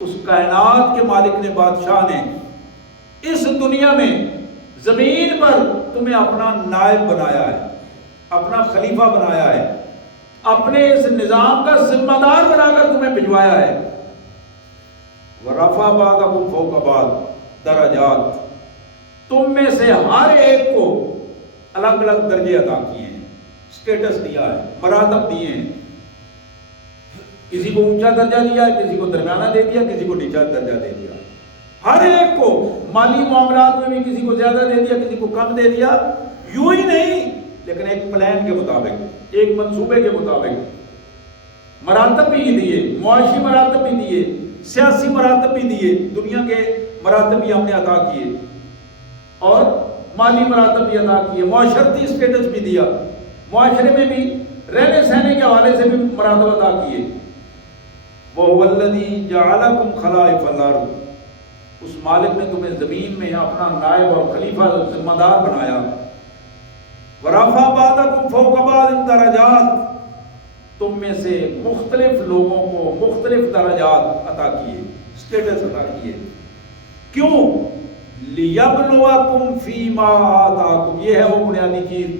اس کائنات کے مالک نے، بادشاہ نے اس دنیا میں زمین پر تمہیں اپنا نائب بنایا ہے، اپنا خلیفہ بنایا ہے، اپنے اس نظام کا ذمہ دار بنا کر تمہیں بھجوایا ہے۔ وَرَفَعَ بَعْضَكُمْ فَوْقَ بَعْضٍ درجات، تم میں سے ہر ایک کو الگ الگ درجے عطا کیے ہیں، اسٹیٹس دیا ہے، مراتب دیے ہیں۔ کسی کو اونچا درجہ دیا ہے، کسی کو درمیانہ دے دیا، کسی کو نیچا درجہ دے دیا۔ ہر ایک کو مالی معاملات میں بھی کسی کو زیادہ دے دیا، کسی کو کم دے دیا، یوں ہی نہیں لیکن ایک پلان کے مطابق، ایک منصوبے کے مطابق۔ مراتب بھی دیے، معاشی مراتب بھی دیے، سیاسی مراتب بھی دیے، دنیا کے مراتب بھی ہم نے عطا کیے، اور مالی مراتب بھی عطا کیے، معاشرتی اسٹیٹس بھی دیا، معاشرے میں بھی رہنے سہنے کے حوالے سے بھی مراتب عطا کیے۔ وَهُوَ الَّذِي جَعَلَكُمْ خَلَائِفَ الْأَرْضِ، اس مالک نے تمہیں زمین میں اپنا نائب اور خلیفہ ذمہ دار بنایا۔ وَرَفَعَ بَعْضَكُمْ فَوْقَ بَعْضٍ درجات، تم میں سے مختلف لوگوں کو مختلف درجات عطا کیے، اسٹیٹس عطا کیے۔ کیوں؟ لِيَبْلُوَكُمْ فِي مَا آتَاكُمْ، یہ ہے وہ بنیادی چیز،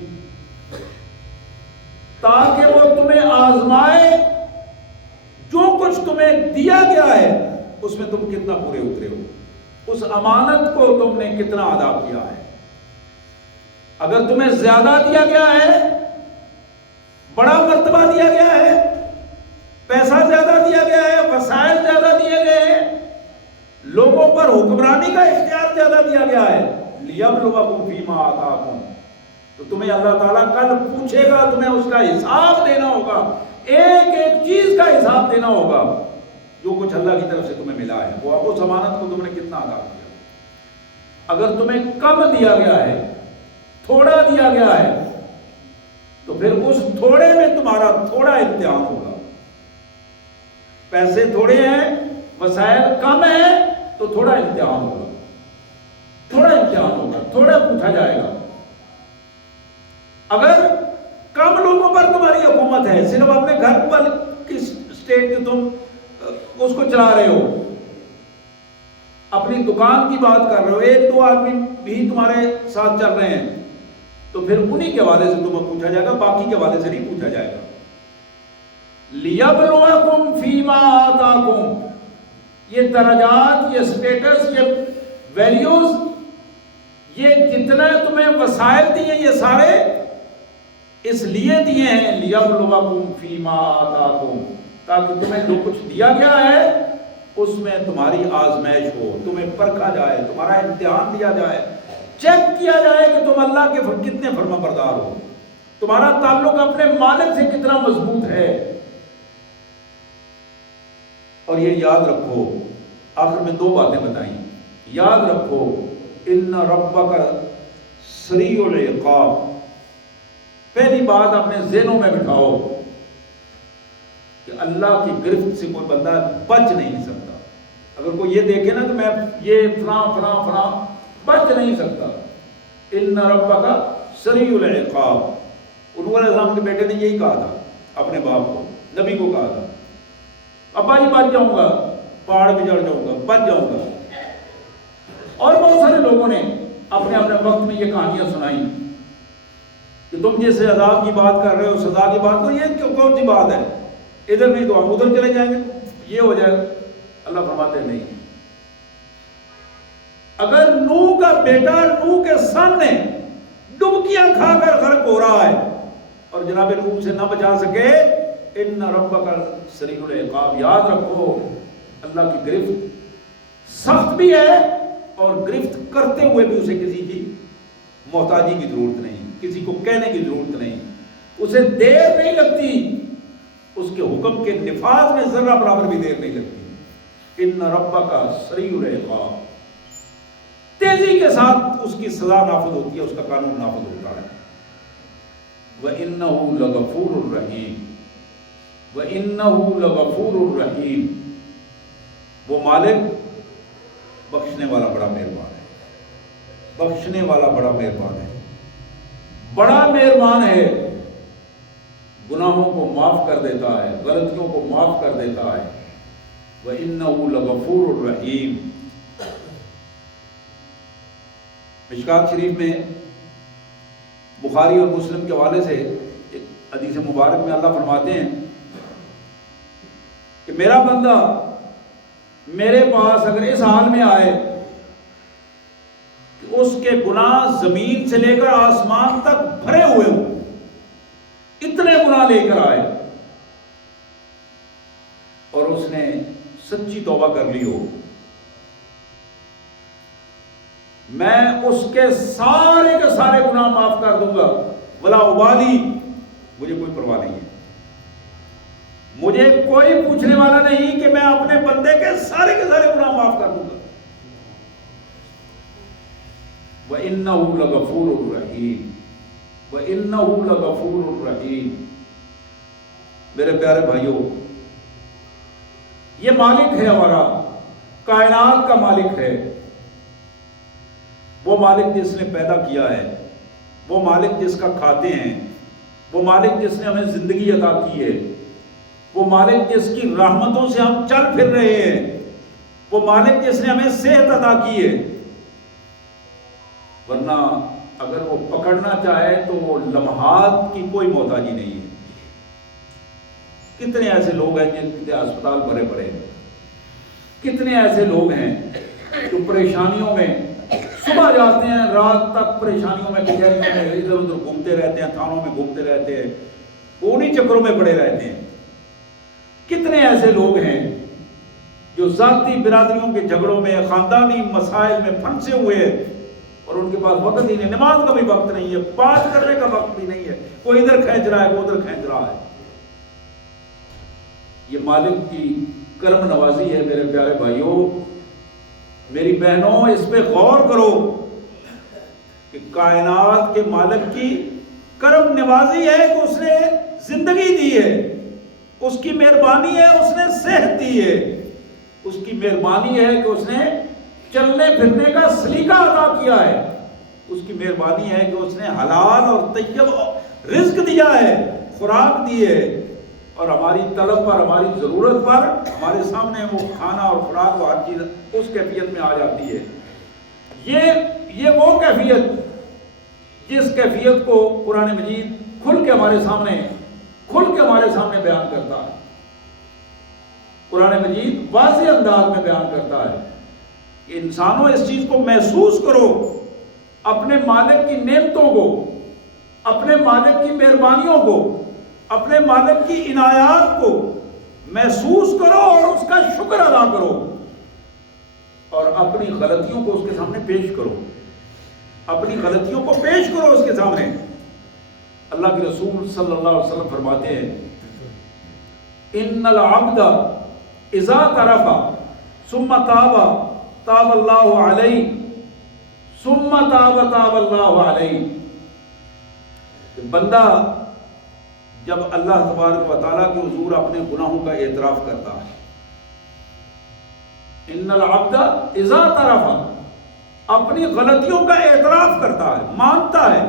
تاکہ وہ تمہیں آزمائے، جو کچھ تمہیں دیا گیا ہے اس میں تم کتنا پورے اترے ہو، اس امانت کو تم نے کتنا ادا کیا ہے۔ اگر تمہیں زیادہ دیا گیا ہے، بڑا مرتبہ دیا گیا ہے، پیسہ زیادہ دیا گیا ہے، وسائل زیادہ دیے گئے ہیں، لوگوں پر حکمرانی کا اختیار زیادہ دیا گیا ہے، لِيَبْلُوَكُمْ فِي مَا آتَاكُمْ، تو تمہیں اللہ تعالیٰ کل پوچھے گا، تمہیں اس کا حساب دینا ہوگا، ایک ایک چیز کا حساب دینا ہوگا، جو کچھ اللہ کی طرف سے تمہیں ملا ہے، وہ اس امانت کو تم نے کتنا ادا کیا۔ اگر تمہیں کم دیا گیا ہے، تھوڑا دیا گیا ہے، تو پھر اس تھوڑے میں تمہارا تھوڑا امتحان ہوگا۔ پیسے تھوڑے ہیں، وسائل کم ہیں، تو تھوڑا امتحان ہوگا، تھوڑا امتحان ہوگا، تھوڑا پوچھا جائے گا۔ اگر کم لوگوں پر تمہاری حکومت ہے، صرف اپنے گھر پر کس اسٹیٹ کے تم اس کو چلا رہے ہو، اپنی دکان کی بات کر رہے ہو، ایک دو آدمی بھی تمہارے ساتھ چل رہے ہیں، تو پھر انہی کے حوالے سے تمہیں پوچھا جائے گا، باقی کے حوالے سے نہیں پوچھا جائے گا۔ لِيَبْلُوَكُمْ فِي مَا آتَاكُمْ، یہ درجات، یہ اسٹیٹس، یہ ویلیوز، یہ جتنا تمہیں وسائل دیے، یہ سارے اس لیے دیے ہیں لِيَبْلُوَكُمْ فِي مَا آتَاكُمْ، تاکہ تمہیں جو کچھ دیا گیا ہے اس میں تمہاری آزمائش ہو، تمہیں پرکھا جائے، تمہارا امتحان لیا جائے، چیک کیا جائے کہ تم اللہ کے کتنے فرما بردار ہو، تمہارا تعلق اپنے مالک سے کتنا مضبوط ہے۔ اور یہ یاد رکھو، آخر میں دو باتیں بتائیں، یاد رکھو ان ربک سریع العقاب، پہلی بات اپنے ذہنوں میں بٹھاؤ کہ اللہ کی گرفت سے کوئی بندہ بچ نہیں سکتا۔ اگر کوئی یہ دیکھے نا کہ میں یہ فلاں فلاں فلاں، بچ نہیں سکتا۔ ان ربک سریع العقاب، انہوں علیہ السلام کے بیٹے نے یہی کہا تھا اپنے باپ کو، نبی کو کہا تھا، ابا جی بچ جاؤں گا، پہاڑ پہ چڑھ جاؤں گا، بچ جاؤں گا۔ اور بہت سارے لوگوں نے اپنے اپنے وقت میں یہ کہانیاں سنائیں کہ تم جیسے عذاب کی بات کر رہے ہو، سزا کی بات کرو، یہ کون سی بات ہے، ادھر نہیں تو ہم ادھر چلے جائیں گے، یہ ہو جائے گا۔ اللہ فرماتے نہیں، اگر نوح کا بیٹا نوح کے سامنے ڈبکیاں کھا کر غرق ہو رہا ہے اور جناب نوح سے نہ بچا سکے، ان ربک سریع العقاب، یاد رکھو اللہ کی گرفت سخت بھی ہے، اور گرفت کرتے ہوئے بھی اسے کسی کی محتاجی کی ضرورت نہیں، کسی کو کہنے کی ضرورت نہیں، اسے دیر نہیں لگتی، اس کے حکم کے نفاذ میں ذرہ برابر بھی دیر نہیں لگتی۔ ان ربک سریع العقاب، تیزی کے ساتھ اس کی سزا نافذ ہوتی ہے، اس کا قانون نافذ ہوتا ہے۔ وَإِنَّهُ لَغَفُورٌ رَحِيمٌ، وَإِنَّهُ لَغَفُورٌ رَحِيمٌ، وہ مالک بخشنے والا بڑا مہربان ہے، بخشنے والا بڑا مہربان ہے، بڑا مہربان ہے، گناہوں کو معاف کر دیتا ہے، غلطیوں کو معاف کر دیتا ہے۔ وَإِنَّهُ لَغَفُورٌ رَحِيمٌ۔ مشکات شریف میں بخاری اور مسلم کے حوالے سے ایک حدیث مبارک میں اللہ فرماتے ہیں کہ میرا بندہ میرے پاس اگر اس حال میں آئے کہ اس کے گناہ زمین سے لے کر آسمان تک بھرے ہوئے ہوں، اتنے گناہ لے کر آئے، اور اس نے سچی توبہ کر لی ہو، میں اس کے سارے گناہ معاف کر دوں گا، ولا ابالی، مجھے کوئی پرواہ نہیں ہے، مجھے کوئی پوچھنے والا نہیں کہ میں اپنے بندے کے سارے گناہ معاف کر دوں گا۔ وَإِنَّهُ لَغَفُورٌ رَحِيمٌ، وَإِنَّهُ لَغَفُورٌ رَحِيمٌ۔ میرے پیارے بھائیوں، یہ مالک ہے ہمارا، کائنات کا مالک ہے، وہ مالک جس نے پیدا کیا ہے، وہ مالک جس کا کھاتے ہیں، وہ مالک جس نے ہمیں زندگی عطا کی ہے، وہ مالک جس کی رحمتوں سے ہم چل پھر رہے ہیں، وہ مالک جس نے ہمیں صحت عطا کی ہے، ورنہ اگر وہ پکڑنا چاہے تو وہ لمحات کی کوئی محتاجی نہیں ہے۔ کتنے ایسے لوگ ہیں جن کے اسپتال بھرے پڑے ہیں، کتنے ایسے لوگ ہیں جو پریشانیوں میں صبح جاتے ہیں، رات تک پریشانیوں میں کچہریوں میں ادھر ادھر گھومتے رہتے ہیں، تھانوں میں گھومتے رہتے ہیں، وہ انہی چکروں میں پڑے رہتے ہیں۔ کتنے ایسے لوگ ہیں جو ذاتی برادریوں کے جھگڑوں میں، خاندانی مسائل میں پھنسے ہوئے ہیں، اور ان کے پاس وقت ہی نہیں، نماز کا بھی وقت نہیں ہے، بات کرنے کا وقت بھی نہیں ہے، کوئی ادھر کھینچ رہا ہے، کوئی ادھر کھینچ رہا ہے۔ یہ مالک کی کرم نوازی ہے میرے پیارے بھائیوں، میری بہنوں، اس پہ غور کرو کہ کائنات کے مالک کی کرم نوازی ہے کہ اس نے زندگی دی ہے، اس کی مہربانی ہے اس نے صحت دی ہے، اس کی مہربانی ہے کہ اس نے چلنے پھرنے کا سلیقہ عطا کیا ہے، اس کی مہربانی ہے کہ اس نے حلال اور طیب رزق دیا ہے، خوراک دی ہے، اور ہماری طلب پر، ہماری ضرورت پر ہمارے سامنے وہ کھانا اور خوراک اور ہر چیز اس کیفیت میں آ جاتی ہے۔ یہ وہ کیفیت جس کیفیت کو قرآن مجید کھل کے ہمارے سامنے بیان کرتا ہے، قرآن مجید واضح انداز میں بیان کرتا ہے کہ انسانوں اس چیز کو محسوس کرو، اپنے مالک کی نعمتوں کو، اپنے مالک کی مہربانیوں کو، اپنے مالک کی عنایات کو محسوس کرو اور اس کا شکر ادا کرو، اور اپنی غلطیوں کو اس کے سامنے پیش کرو، اپنی غلطیوں کو پیش کرو اس کے سامنے۔ اللہ کے رسول صلی اللہ علیہ وسلم فرماتے ہیں ان العبد اذا طرف ثم تاب تاب اللہ علیہ ثم تاب تاب اللہ علیہ، کہ بندہ جب اللہ تبارک و تعالیٰ کے حضور اپنے گناہوں کا اعتراف کرتا ہے، ان العبد اذا طرف، اپنی غلطیوں کا اعتراف کرتا ہے، مانتا ہے،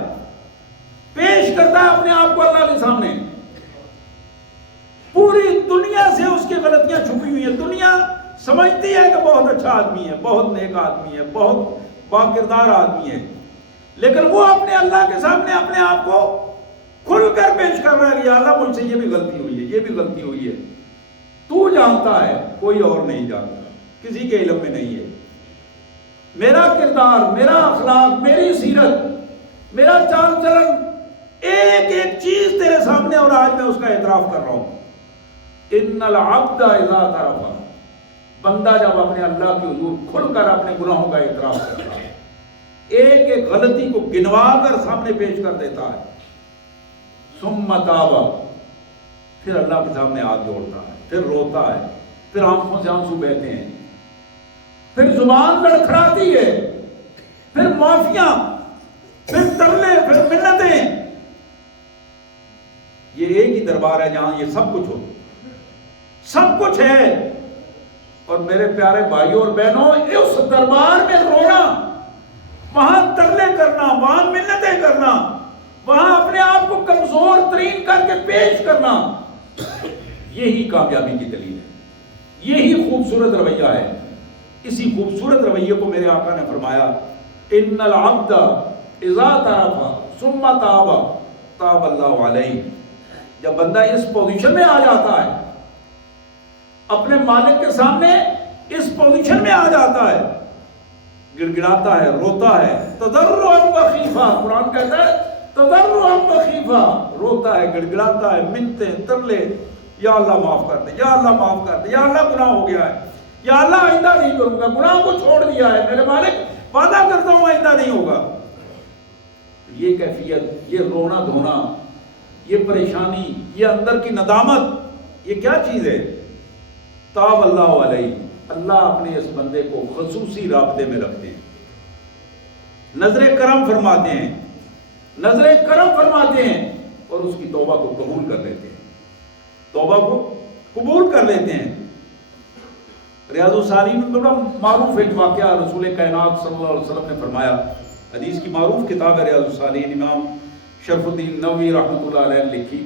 پیش کرتا ہے اپنے آپ کو اللہ کے سامنے، پوری دنیا سے اس کی غلطیاں چھپی ہوئی ہیں، دنیا سمجھتی ہے کہ بہت اچھا آدمی ہے، بہت نیک آدمی ہے، بہت باکردار آدمی ہے، لیکن وہ اپنے اللہ کے سامنے اپنے آپ کو کھل کر پیش کر رہا ہے کہ یا اللہ مجھ سے یہ بھی غلطی ہوئی ہے، یہ بھی غلطی ہوئی ہے، تو جانتا ہے، کوئی اور نہیں جانتا، کسی کے علم میں نہیں ہے، میرا کردار، میرا اخلاق، میری سیرت، میرا چال چلن، ایک ایک چیز تیرے سامنے، اور آج میں اس کا اعتراف کر رہا ہوں۔ ان العبد اذا طرف، بندہ جب اپنے اللہ کے حضور کھل کر اپنے گناہوں کا اعتراف کرتا ہے، ایک ایک غلطی کو گنوا کر سامنے پیش کر دیتا ہے، ثم تاب، پھر اللہ کے سامنے ہاتھ جوڑتا ہے، پھر روتا ہے، پھر آنکھوں سے آنسو بہتے ہیں، پھر زبان لڑکھڑاتی ہے، پھر معافیاں، پھر ترلے، پھر منتیں۔ یہ ایک ہی دربار ہے جہاں یہ سب کچھ ہو، سب کچھ ہے، اور میرے پیارے بھائیوں اور بہنوں، اس دربار میں رونا، وہاں ترلے کرنا، وہاں منتیں کرنا، وہاں اپنے آپ کو کمزور ترین کر کے پیش کرنا، یہی کامیابی کی دلیل ہے، یہی خوبصورت رویہ ہے. اسی خوبصورت رویے کو میرے آقا نے فرمایا ان العبد اذا تعرف ثم تاب تاب اللہ علیہ. جب بندہ اس پوزیشن میں آ جاتا ہے، اپنے مالک کے سامنے اس پوزیشن میں آ جاتا ہے، گڑ گڑاتا ہے، روتا ہے، تضرعا وخیفا، قرآن کہتا ہے تضرعا وخیفا، روتا ہے، گڑ گڑاتا ہے، منتیں، ترلے، یا اللہ معاف کر دے، یا اللہ معاف کر دے، یا اللہ گناہ ہو گیا ہے، یا اللہ آئندہ نہیں کروں گا، گناہ کو چھوڑ دیا ہے میرے مالک، وعدہ کرتا ہوں آئندہ نہیں ہوگا. یہ کیفیت، یہ رونا دھونا، یہ پریشانی، یہ اندر کی ندامت، یہ کیا چیز ہے؟ تاب اللہ علیہ، اللہ اپنے اس بندے کو خصوصی رابطے میں رکھتے ہیں، نظر کرم فرماتے ہیں، نظر کرم فرماتے ہیں، اور اس کی توبہ کو قبول کر لیتے ہیں، توبہ کو قبول کر لیتے ہیں. ریاض الصالحین میں بڑا معروف ایک واقعہ رسول کائنات صلی اللہ علیہ وسلم نے فرمایا. حدیث کی معروف کتاب ہے ریاض الصالحین، امام شرف الدین نووی رحمۃ اللہ علیہ نے لکھی.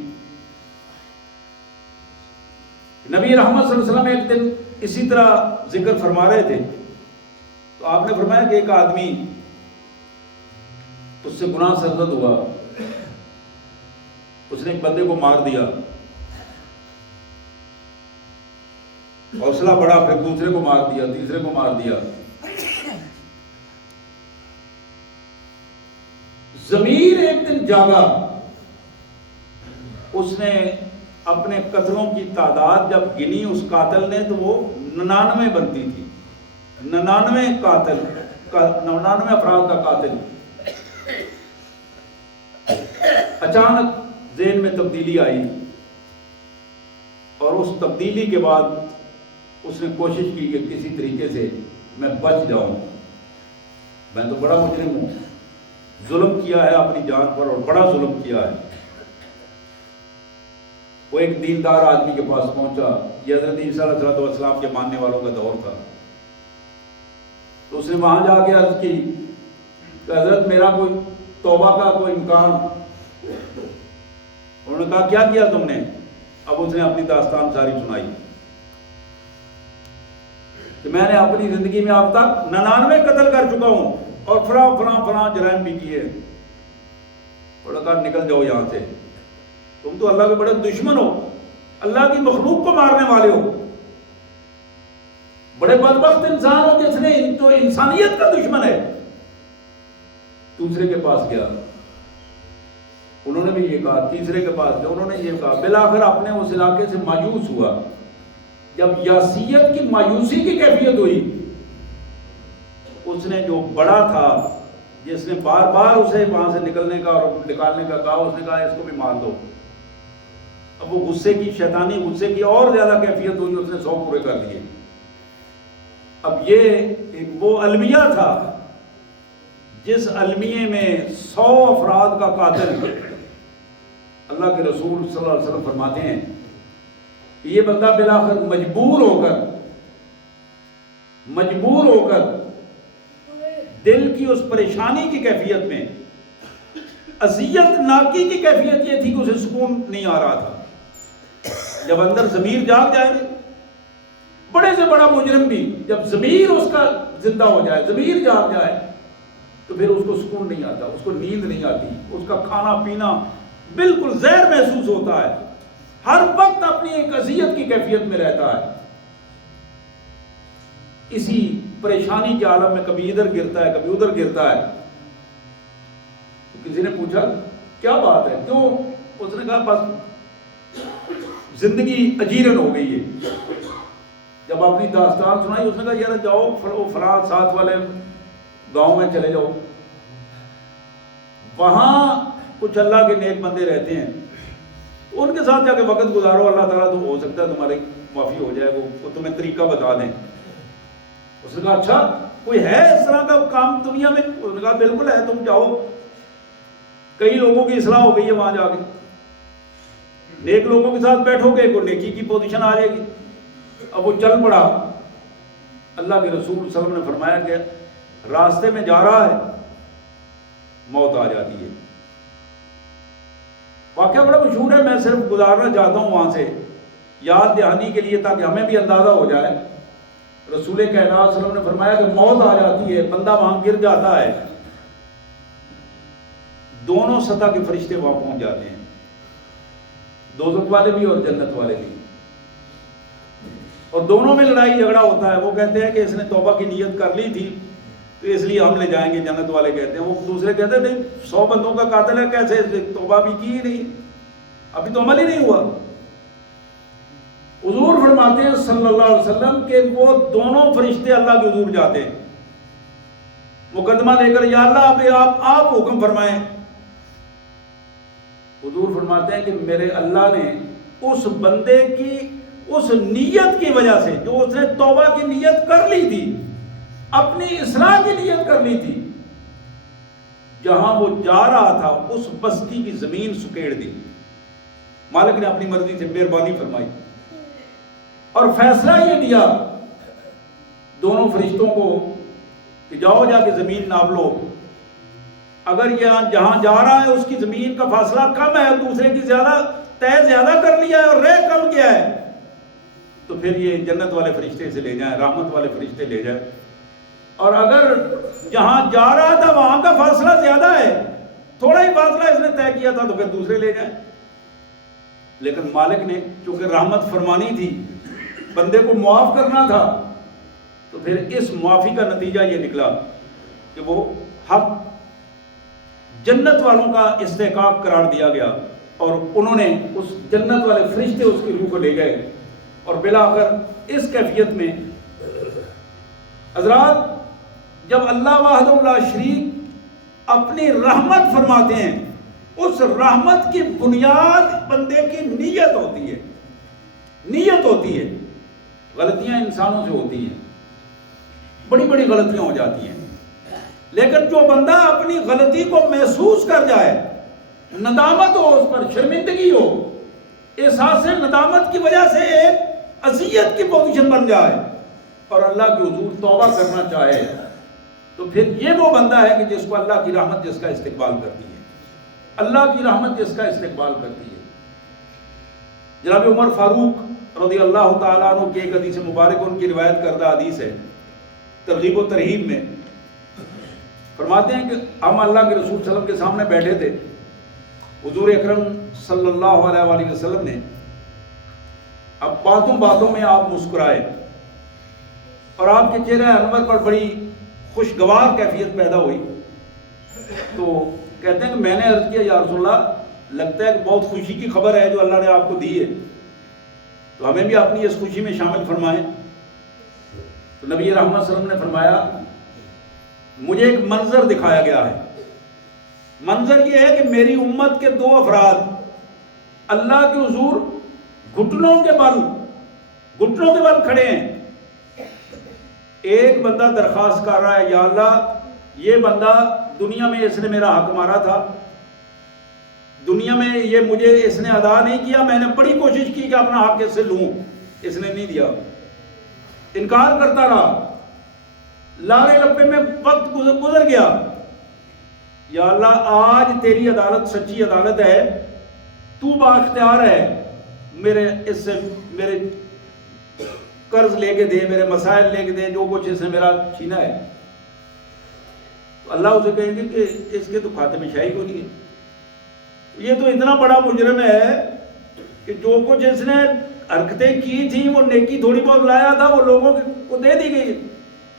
نبی رحمت صلی اللہ علیہ وسلم ایک دن اسی طرح ذکر فرما رہے تھے تو آپ نے فرمایا کہ ایک آدمی، اس سے گناہ سرزد ہوا، اس نے ایک بندے کو مار دیا، حوصلہ بڑا، پھر دوسرے کو مار دیا، تیسرے کو مار دیا. ضمیر ایک دن جاگا، اس نے اپنے قتلوں کی تعداد جب گنی اس قاتل نے تو وہ 99 بنتی تھی. 99 قاتل، 99 افراد کا قاتل. اچانک ذہن میں تبدیلی آئی، اور اس تبدیلی کے بعد اس نے کوشش کی کہ کسی طریقے سے میں بچ جاؤں، میں تو بڑا مجرم ہوں، ظلم کیا ہے اپنی جان پر اور بڑا ظلم کیا ہے. وہ ایک دیندار آدمی کے پاس پہنچا، یہ حضرت عیسیٰ علیہ السلام کے ماننے والوں کا دور تھا. تو اس نے وہاں جا کے عرض کی کہ حضرت میرا کوئی توبہ کا کوئی امکان؟ انہوں نے کہا کیا کیا تم نے؟ اب اس نے اپنی داستان ساری سنائی کہ میں نے اپنی زندگی میں اب تک 99 قتل کر چکا ہوں اور فلاں فلاں فلاں جرائم بھی کیے. انہوں نے کہا نکل جاؤ یہاں سے، تم تو اللہ کے بڑے دشمن ہو، اللہ کی مخلوق کو مارنے والے ہو، بڑے بدبخت انسان ہو جس نے تو انسانیت کا دشمن ہے. دوسرے کے پاس گیا، انہوں نے بھی یہ کہا، تیسرے کے پاس گیا، انہوں نے یہ کہا. بالآخر اپنے اس علاقے سے مایوس ہوا. جب یاسیت کی مایوسی کی کیفیت ہوئی، اس نے جو بڑا تھا جس نے بار بار اسے وہاں سے نکلنے کا اور نکالنے کا کہا، اس نے کہا اس کو بھی مار دو. اب وہ غصے کی، شیطانی غصے کی اور زیادہ کیفیت ہوئی، اس نے 100 پورے کر دیے. اب یہ ایک وہ المیہ تھا جس المیے میں 100 افراد کا قاتل. اللہ کے رسول صلی اللہ علیہ وسلم فرماتے ہیں کہ یہ بندہ بالآخر مجبور ہو کر دل کی اس پریشانی کی کیفیت میں، اذیت ناکی کی کیفیت یہ تھی کہ اسے سکون نہیں آ رہا تھا. جب اندر ضمیر جاگ جائے، بڑے سے بڑا مجرم بھی جب ضمیر اس کا زندہ ہو جائے، ضمیر جاگ جائے، تو پھر اس کو سکون نہیں آتا، اس کو نیند نہیں آتی، اس کا کھانا پینا بالکل زہر محسوس ہوتا ہے، ہر وقت اپنی ایک اذیت کی کیفیت میں رہتا ہے. اسی پریشانی کے عالم میں کبھی ادھر گرتا ہے، کبھی ادھر گرتا ہے. تو کسی نے پوچھا کیا بات ہے، کیوں؟ اس نے کہا بس زندگی اجیرن ہو گئی ہے. جب اپنی داستان سنائی، اس نے کہا یار جاؤ فلاں ساتھ والے گاؤں میں چلے جاؤ، وہاں کچھ اللہ کے نیک بندے رہتے ہیں، ان کے ساتھ جا کے وقت گزارو، اللہ تعالیٰ تو ہو سکتا ہے تمہاری معافی ہو جائے، وہ تمہیں طریقہ بتا دیں. اس نے کہا اچھا کوئی ہے اس طرح کا کام دنیا میں؟ اس نے کہا بالکل ہے، تم جاؤ، کئی لوگوں کی اصلاح ہو گئی ہے وہاں جا کے، نیک لوگوں کے ساتھ بیٹھو گے کوئی نیکی کی پوزیشن آ جائے گی. اب وہ چل پڑا. اللہ کے رسول صلی اللہ علیہ وسلم نے فرمایا کہ راستے میں جا رہا ہے، موت آ جاتی ہے. واقعہ بڑا مشہور ہے، میں صرف گزارنا چاہتا ہوں وہاں سے، یاد دہانی کے لیے تاکہ ہمیں بھی اندازہ ہو جائے، رسول کائنات صلی اللہ علیہ وسلم نے فرمایا کہ موت آ جاتی ہے، بندہ وہاں گر جاتا ہے، دونوں سطح کے فرشتے وہاں پہنچ جاتے ہیں، دوزخ والے بھی اور جنت والے بھی، اور دونوں میں لڑائی جھگڑا ہوتا ہے۔ وہ کہتے ہیں کہ اس نے توبہ کی نیت کر لی تھی تو اس لیے ہم لے جائیں گے، جنت والے کہتے ہیں، وہ دوسرے کہتے ہیں نہیں 100 بندوں کا قاتل ہے، کیسے توبہ بھی کی ہی نہیں، ابھی تو عمل ہی نہیں ہوا۔ حضور فرماتے ہیں صلی اللہ علیہ وسلم کہ وہ دونوں فرشتے اللہ کے حضور جاتے ہیں مقدمہ لے کر، یا اللہ آپ حکم فرمائیں۔ حضور فرماتے ہیں کہ میرے اللہ نے اس بندے کی اس نیت کی وجہ سے، جو اس نے توبہ کی نیت کر لی تھی، اپنی اصلاح کی نیت کر لی تھی، جہاں وہ جا رہا تھا اس بستی کی زمین سکیڑ دی۔ مالک نے اپنی مرضی سے مہربانی فرمائی اور فیصلہ یہ دیا دونوں فرشتوں کو کہ جاؤ جا کے زمین ناپ لو، اگر یہ جہاں جا رہا ہے اس کی زمین کا فاصلہ کم ہے، دوسرے کی طے زیادہ کر لیا ہے اور رہ کم کیا ہے، تو پھر یہ جنت والے فرشتے سے لے جائیں، رحمت والے فرشتے لے جائیں، اور اگر جہاں جا رہا تھا وہاں کا فاصلہ زیادہ ہے، تھوڑا ہی فاصلہ اس نے طے کیا تھا، تو پھر دوسرے لے جائیں۔ لیکن مالک نے چونکہ رحمت فرمانی تھی، بندے کو معاف کرنا تھا، تو پھر اس معافی کا نتیجہ یہ نکلا کہ وہ حق جنت والوں کا استحقاق قرار دیا گیا، اور انہوں نے اس جنت والے فرشتے اس کی روح کو لے گئے، اور بالآخر اس کیفیت میں حضرات جب اللہ وحدہ لا شریک اپنی رحمت فرماتے ہیں، اس رحمت کی بنیاد بندے کی نیت ہوتی ہے، نیت ہوتی ہے۔ غلطیاں انسانوں سے ہوتی ہیں، بڑی بڑی غلطیاں ہو جاتی ہیں، لیکن جو بندہ اپنی غلطی کو محسوس کر جائے، ندامت ہو، اس پر شرمندگی ہو، احساس ندامت کی وجہ سے ایک اذیت کی پوزیشن بن جائے اور اللہ کے حضور توبہ کرنا چاہے، تو پھر یہ وہ بندہ ہے کہ جس کو اللہ کی رحمت جس کا استقبال کرتی ہے، اللہ کی رحمت جس کا استقبال کرتی ہے۔ جناب عمر فاروق رضی اللہ تعالیٰ عنہ کی ایک حدیث مبارک، ان کی روایت کردہ حدیث ہے، ترغیب و ترہیب میں فرماتے ہیں کہ ہم اللہ کے رسول صلی اللہ علیہ وسلم کے سامنے بیٹھے تھے، حضور اکرم صلی اللہ علیہ وآلہ وسلم نے اب باتوں باتوں میں آپ مسکرائے اور آپ کے چہرے انور پر بڑی خوشگوار کیفیت پیدا ہوئی، تو کہتے ہیں کہ میں نے عرض کیا یا رسول اللہ، لگتا ہے کہ بہت خوشی کی خبر ہے جو اللہ نے آپ کو دی ہے، تو ہمیں بھی اپنی اس خوشی میں شامل فرمائیں۔ تو نبی رحمت صلی اللہ علیہ وسلم نے فرمایا مجھے ایک منظر دکھایا گیا ہے، منظر یہ ہے کہ میری امت کے 2 افراد اللہ کے حضور گھٹنوں کے بل کھڑے ہیں، ایک بندہ درخواست کر رہا ہے یا اللہ یہ بندہ دنیا میں اس نے میرا حق مارا تھا، دنیا میں یہ مجھے اس نے ادا نہیں کیا، میں نے بڑی کوشش کی کہ اپنا حق اس سے لوں، اس نے نہیں دیا، انکار کرتا رہا، لارے لپے میں وقت گزر گیا، یا اللہ آج تیری عدالت سچی عدالت ہے، تو بااختیار ہے، میرے قرض لے کے دے، میرے مسائل لے کے دے، جو کچھ اس نے میرا چھینا ہے۔ تو اللہ اسے کہیں گے کہ اس کے تو کھاتے میں شاہی کو نہیں ہے، یہ تو اتنا بڑا مجرم ہے کہ جو کچھ اس نے حرکتیں کی تھی، وہ نیکی تھوڑی بہت لایا تھا، وہ لوگوں کو دے دی گئی،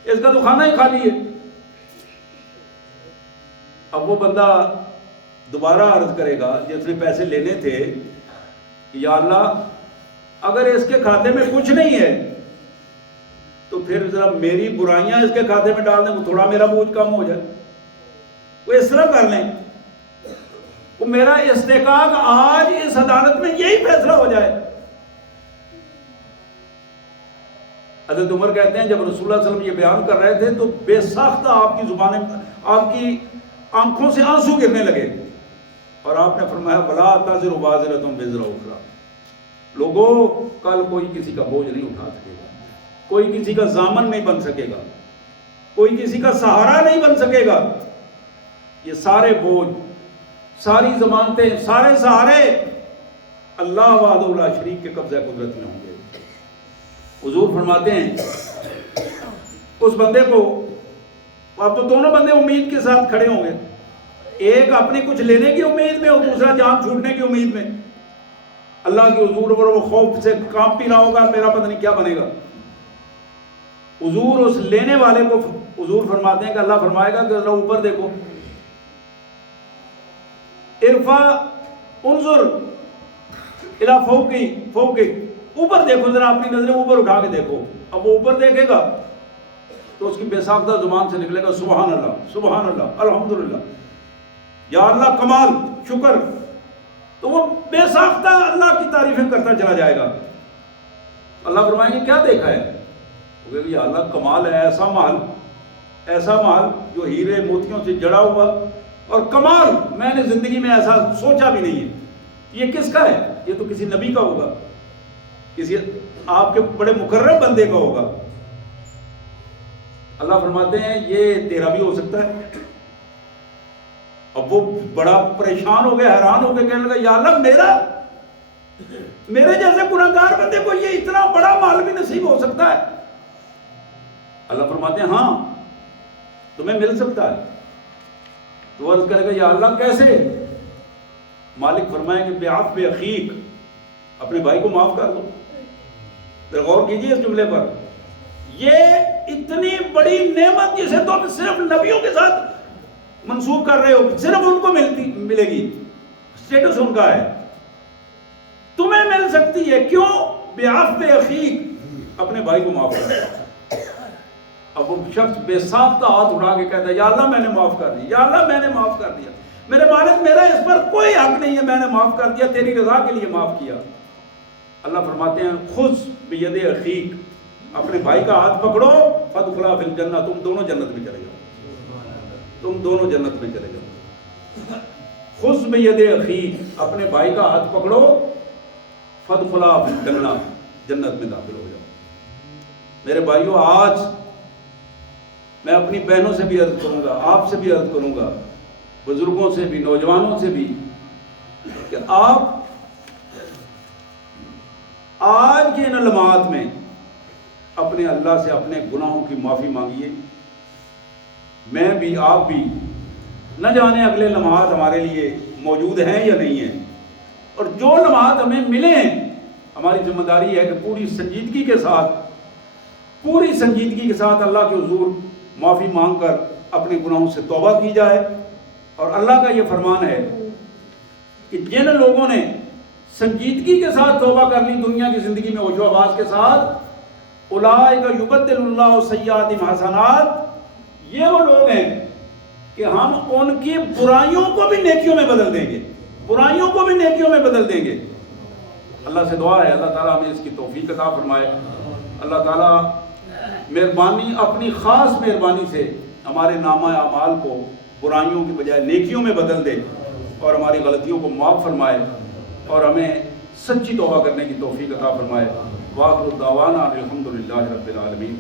اس کا تو کھانا ہی خالی ہے۔ اب وہ بندہ دوبارہ عرض کرے گا جس نے پیسے لینے تھے، یا اللہ اگر اس کے کھاتے میں کچھ نہیں ہے تو پھر ذرا میری برائیاں اس کے کھاتے میں ڈال دیں، تھوڑا میرا بوجھ کم ہو جائے، وہ اس طرح کر لیں، وہ میرا استحقاق آج اس عدالت میں یہی فیصلہ ہو جائے۔ حضرت عمر کہتے ہیں جب رسول اللہ صلی اللہ علیہ وسلم یہ بیان کر رہے تھے تو بے ساختہ آپ کی زبانیں، آپ کی آنکھوں سے آنسو گرنے لگے، اور آپ نے فرمایا بلا تازر وازرۃ وزر اخری، لوگوں کل کوئی کسی کا بوجھ نہیں اٹھا سکے گا، کوئی کسی کا ضامن نہیں بن سکے گا، کوئی کسی کا سہارا نہیں بن سکے گا، یہ سارے بوجھ، ساری ضمانتیں، سارے سہارے اللہ وحدہ لا شریک کے قبضہ قدرت میں ہوں گے۔ حضور فرماتے ہیں اس بندے کو، اب تو دونوں بندے امید کے ساتھ کھڑے ہوں گے، ایک اپنے کچھ لینے کی امید میں اور دوسرا جان چھوٹنے کی امید میں، اللہ کے حضور پر وہ خوف سے کانپ پی رہا ہوگا میرا پتہ نہیں کیا بنے گا۔ حضور اس لینے والے کو حضور فرماتے ہیں کہ اللہ فرمائے گا کہ اللہ اوپر دیکھو، ارفع انظر الی فوقی، اوپر دیکھو ذرا، اپنی نظریں اوپر اٹھا کے دیکھو۔ اب وہ اوپر دیکھے گا تو اس کی بے ساختہ زبان سے نکلے گا سبحان اللہ الحمدللہ، یا اللہ کمال شکر، تو وہ بے ساختہ اللہ کی تعریفیں کرتا چلا جائے گا۔ اللہ فرمائیں گے کیا دیکھا ہے؟ وہ کہے گا یا اللہ کمال ہے، ایسا مال جو ہیرے موتیوں سے جڑا ہوا، اور کمال میں نے زندگی میں ایسا سوچا بھی نہیں ہے، یہ کس کا ہے؟ یہ تو کسی نبی کا ہوگا، کسی آپ کے بڑے مقرب بندے کا ہوگا۔ اللہ فرماتے ہیں یہ تیرا بھی ہو سکتا ہے۔ اب وہ بڑا پریشان ہو گیا، حیران ہو گیا، کہنے لگا یا اللہ میرے جیسے گناہگار بندے کو یہ اتنا بڑا مال بھی نصیب ہو سکتا ہے؟ اللہ فرماتے ہیں ہاں تمہیں مل سکتا ہے۔ تو عرض کرے گا یا اللہ کیسے؟ مالک فرمائیں کہ بعفو اخیک، اپنے بھائی کو معاف کر دو۔ غور کیجئے اس جملے پر، یہ اتنی بڑی نعمت جسے تم صرف نبیوں کے ساتھ منسوب کر رہے ہو، صرف ان کو ملے گی، سٹیٹس ان کا ہے، تمہیں مل سکتی ہے، کیوں؟ بعفو اخیک، اپنے بھائی کو معاف کر دو۔ اب وہ شخص بے ساختہ ہاتھ اٹھا کے کہتا ہے یا اللہ میں نے معاف کر دیا، یا اللہ میں نے معاف کر دیا، میرے مالک میرا اس پر کوئی حق نہیں ہے، میں نے معاف کر دیا، تیری رضا کے لیے معاف کیا۔ اللہ فرماتے ہیں خذ بید اخیک، اپنے بھائی کا ہاتھ پکڑو، فادخلا فی الجنہ، تم دونوں جنت میں چلے جاؤ، تم دونوں جنت میں چلے جاؤ۔ خذ بید اخیک، اپنے بھائی کا ہاتھ پکڑو، فادخلا فی الجنہ، جنت میں داخل ہو جاؤ۔ میرے بھائیو، آج میں اپنی بہنوں سے بھی عرض کروں گا، آپ سے بھی عرض کروں گا، بزرگوں سے بھی، نوجوانوں سے بھی، کہ آپ آج کے ان لمحات میں اپنے اللہ سے اپنے گناہوں کی معافی مانگیے۔ میں بھی، آپ بھی، نہ جانے اگلے لمحات ہمارے لیے موجود ہیں یا نہیں ہیں، اور جو لمحات ہمیں ملے ہیں ہماری ذمہ داری ہے کہ پوری سنجیدگی کے ساتھ اللہ کے حضور معافی مانگ کر اپنے گناہوں سے توبہ کی جائے۔ اور اللہ کا یہ فرمان ہے کہ جن لوگوں نے سنجیدگی کے ساتھ توبہ کر لی دنیا کی زندگی میں عیش و آباد کے ساتھ، اولئک یبدل اللہ سیئاتہم حسنات، یہ وہ لوگ ہیں کہ ہم ان کی برائیوں کو بھی نیکیوں میں بدل دیں گے، اللہ سے دعا ہے اللہ تعالیٰ ہمیں اس کی توفیق عطا فرمائے۔ اللہ تعالیٰ مہربانی، اپنی خاص مہربانی سے ہمارے نامہ اعمال کو برائیوں کی بجائے نیکیوں میں بدل دے، اور ہماری غلطیوں کو معاف فرمائے، اور ہمیں سچی توبہ کرنے کی توفیق عطا فرمائے۔ وآخر دعوانا الحمدللہ رب العالمین۔